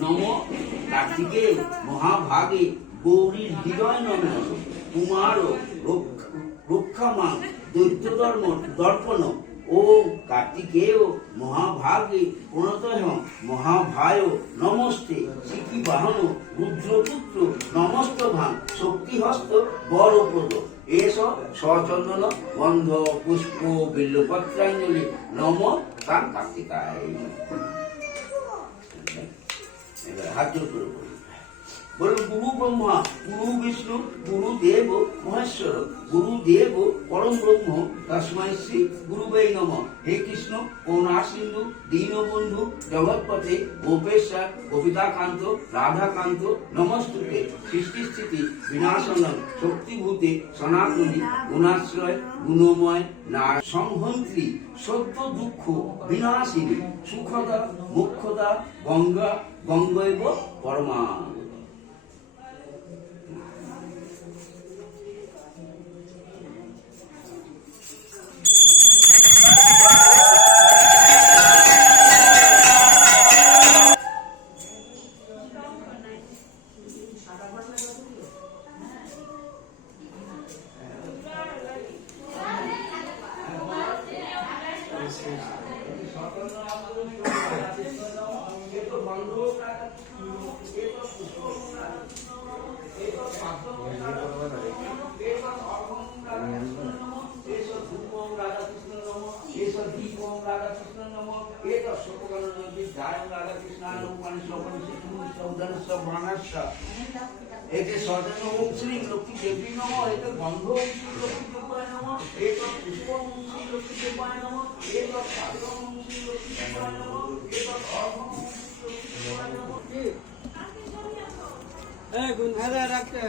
নম কার্তিকে মহাভাগে গৌরীর হৃদয় নন্দন কুমার রক্ষামান দৈত্যধর্ম দর্পণ ও কার্তিকেয় মহাভাগে প্রণতহ্যং মহাভায় নমস্তে শিখি বাহন রুদ্রপুত্র নমস্তভাং শক্তিহস্ত বরপ্রদ এস সচন্দন গন্ধ পুষ্প বিল্লপত্রাঞ্জলি নম তার কার্তিকায়। হাত জোর করে বলুন গুরু ব্রহ্মা গুরু বিষ্ণু গুরুদেব মহেশ্বর গুরুদেব পরম ব্রহ্ম তস্মৈ শ্রী গুরুবে নমঃ। হে কৃষ্ণ করুণা সিন্ধু দীনবন্ধু জগৎপতে গোপেশ্বর গোপিকাকান্ত রাধাকান্ত নমস্তুতে সৃষ্টি স্থিতি বিনাশনং শক্তিভূতে সনাতনী গুণাশ্রয় গুণময় না সংহন্ত্রী সত্য দুঃখ বিনাশিনী সুখদা মুখ্যদা গঙ্গা গঙ্গৈব পরমা। এতে সদন ওম শ্রী লক্ষ্মী দেবী নমঃ। এতে গন্ধ ওম শ্রী লক্ষ্মী দেবায় নমঃ। এতে পুষ্প ওম শ্রী লক্ষ্মী দেবায় নমঃ। এতে পাত্র ওম শ্রী লক্ষ্মী দেবায় নমঃ। এতে অর্ঘ্য ওম শ্রী লক্ষ্মী দেবায় নমঃ। এই গুণ রাখতে